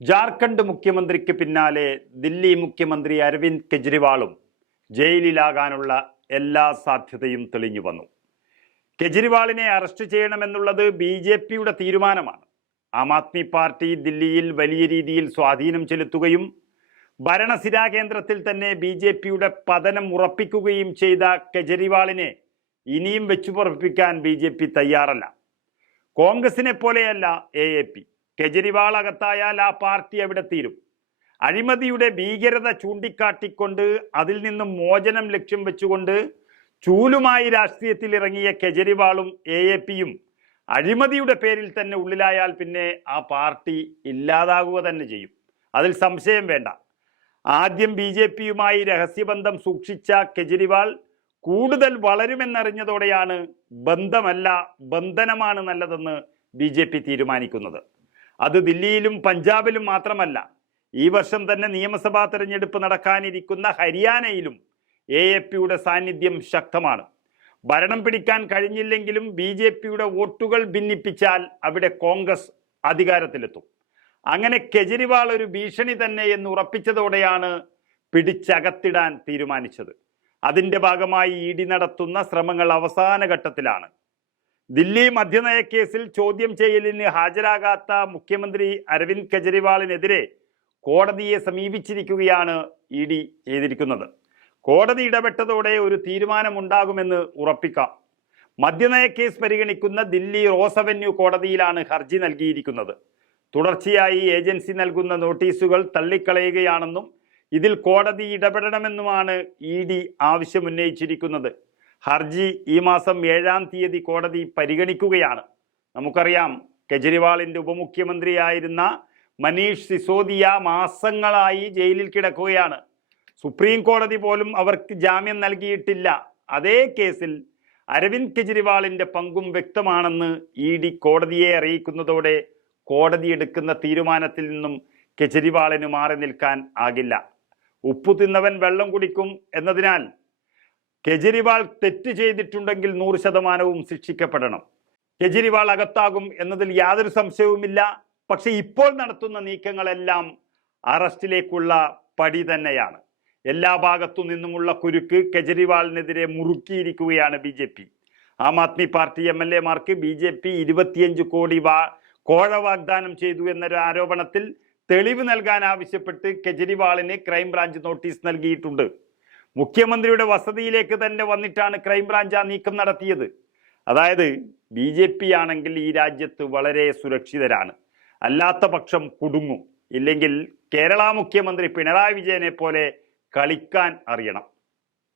ജാർഖണ്ഡ് മുഖ്യമന്ത്രിക്ക് പിന്നാലെ ദില്ലി മുഖ്യമന്ത്രി അരവിന്ദ് കെജ്രിവാളും ജയിലിലാകാനുള്ള എല്ലാ സാധ്യതയും തെളിഞ്ഞു വന്നു. കെജ്രിവാളിനെ അറസ്റ്റ് ചെയ്യണമെന്നുള്ളത് BJPയുടെ തീരുമാനമാണ്. ആം ആദ്മി പാർട്ടി ദില്ലിയിൽ വലിയ രീതിയിൽ സ്വാധീനം ചെലുത്തുകയും ഭരണസിരാ കേന്ദ്രത്തിൽ തന്നെ BJPയുടെ പതനം ഉറപ്പിക്കുകയും ചെയ്ത കെജ്രിവാളിനെ ഇനിയും വെച്ചുപൊറപ്പിക്കാൻ BJP തയ്യാറല്ല. കോൺഗ്രസിനെ പോലെയല്ല AAP. കെജ്രിവാൾ അകത്തായാൽ ആ പാർട്ടി അവിടെ തീരും. അഴിമതിയുടെ ഭീകരത ചൂണ്ടിക്കാട്ടിക്കൊണ്ട് അതിൽ നിന്നും മോചനം ലക്ഷ്യം വെച്ചുകൊണ്ട് ചൂലുമായി രാഷ്ട്രീയത്തിൽ ഇറങ്ങിയ കെജ്രിവാളും AAPയും അഴിമതിയുടെ പേരിൽ തന്നെ ഉള്ളിലായാൽ പിന്നെ ആ പാർട്ടി ഇല്ലാതാകുക തന്നെ ചെയ്യും. അതിൽ സംശയം വേണ്ട. ആദ്യം BJPയുമായി രഹസ്യബന്ധം സൂക്ഷിച്ച കെജ്രിവാൾ കൂടുതൽ വളരുമെന്നറിഞ്ഞതോടെയാണ് ബന്ധമല്ല ബന്ധനമാണ് നല്ലതെന്ന് BJP തീരുമാനിക്കുന്നത്. അത് ദില്ലിയിലും പഞ്ചാബിലും മാത്രമല്ല, ഈ വർഷം തന്നെ നിയമസഭാ തെരഞ്ഞെടുപ്പ് നടക്കാനിരിക്കുന്ന ഹരിയാനയിലും AAPയുടെ സാന്നിധ്യം ശക്തമാണ്. ഭരണം പിടിക്കാൻ കഴിഞ്ഞില്ലെങ്കിലും BJPയുടെ വോട്ടുകൾ ഭിന്നിപ്പിച്ചാൽ അവിടെ കോൺഗ്രസ് അധികാരത്തിലെത്തും. അങ്ങനെ കെജ്രിവാൾ ഒരു ഭീഷണി തന്നെ എന്ന് ഉറപ്പിച്ചതോടെയാണ് പിടിച്ചകത്തിടാൻ തീരുമാനിച്ചത്. അതിൻ്റെ ഭാഗമായി ED നടത്തുന്ന ശ്രമങ്ങൾ അവസാന ഘട്ടത്തിലാണ്. ദില്ലി മദ്യനയ കേസിൽ ചോദ്യം ചെയ്യലിന് ഹാജരാകാത്ത മുഖ്യമന്ത്രി അരവിന്ദ് കെജ്രിവാളിനെതിരെ കോടതിയെ സമീപിച്ചിരിക്കുകയാണ് ED ചെയ്തിരിക്കുന്നത്. കോടതി ഇടപെട്ടതോടെ ഒരു തീരുമാനമുണ്ടാകുമെന്ന് ഉറപ്പിക്കാം. മദ്യനയ കേസ് പരിഗണിക്കുന്ന ദില്ലി റോസ് അവന്യൂ കോടതിയിലാണ് ഹർജി നൽകിയിരിക്കുന്നത്. തുടർച്ചയായി ഏജൻസി നൽകുന്ന നോട്ടീസുകൾ തള്ളിക്കളയുകയാണെന്നും ഇതിൽ കോടതി ഇടപെടണമെന്നുമാണ് ED ആവശ്യമുന്നയിച്ചിരിക്കുന്നത്. ഹർജി ഈ മാസം 7-ാം തീയതി കോടതി പരിഗണിക്കുകയാണ്. നമുക്കറിയാം, കെജ്രിവാളിൻ്റെ ഉപമുഖ്യമന്ത്രിയായിരുന്ന മനീഷ് സിസോദിയ മാസങ്ങളായി ജയിലിൽ കിടക്കുകയാണ്. സുപ്രീം കോടതി പോലും അവർക്ക് ജാമ്യം നൽകിയിട്ടില്ല. അതേ കേസിൽ അരവിന്ദ് കെജ്രിവാളിൻ്റെ പങ്കും വ്യക്തമാണെന്ന് ED കോടതിയെ അറിയിക്കുന്നതോടെ കോടതി എടുക്കുന്ന തീരുമാനത്തിൽ നിന്നും കെജ്രിവാളിന് മാറി നിൽക്കാൻ ആകില്ല. ഉപ്പു തിന്നവൻ വെള്ളം കുടിക്കും എന്നതിനാൽ കെജ്രിവാൾ തെറ്റ് ചെയ്തിട്ടുണ്ടെങ്കിൽ 100% ശിക്ഷിക്കപ്പെടണം. കെജ്രിവാൾ അകത്താകും എന്നതിൽ യാതൊരു സംശയവുമില്ല. പക്ഷെ ഇപ്പോൾ നടത്തുന്ന നീക്കങ്ങളെല്ലാം അറസ്റ്റിലേക്കുള്ള പടി തന്നെയാണ്. എല്ലാ ഭാഗത്തു നിന്നുമുള്ള കുരുക്ക് കെജ്രിവാളിനെതിരെ മുറുക്കിയിരിക്കുകയാണ് BJP. Aam Aadmi party MLA-മാർക്ക് BJP 25 കോടി കോഴ വാഗ്ദാനം ചെയ്തു എന്നൊരു ആരോപണത്തിൽ തെളിവ് നൽകാൻ ആവശ്യപ്പെട്ട് കെജ്രിവാളിന് ക്രൈംബ്രാഞ്ച് നോട്ടീസ് നൽകിയിട്ടുണ്ട്. മുഖ്യമന്ത്രിയുടെ വസതിയിലേക്ക് തന്നെ വന്നിട്ടാണ് ക്രൈംബ്രാഞ്ച് ആ നീക്കം നടത്തിയത്. അതായത് BJP ആണെങ്കിൽ ഈ രാജ്യത്ത് വളരെ സുരക്ഷിതരാണ്, അല്ലാത്ത പക്ഷം കുടുങ്ങും. ഇല്ലെങ്കിൽ കേരള മുഖ്യമന്ത്രി പിണറായി വിജയനെ പോലെ കളിക്കാൻ അറിയണം.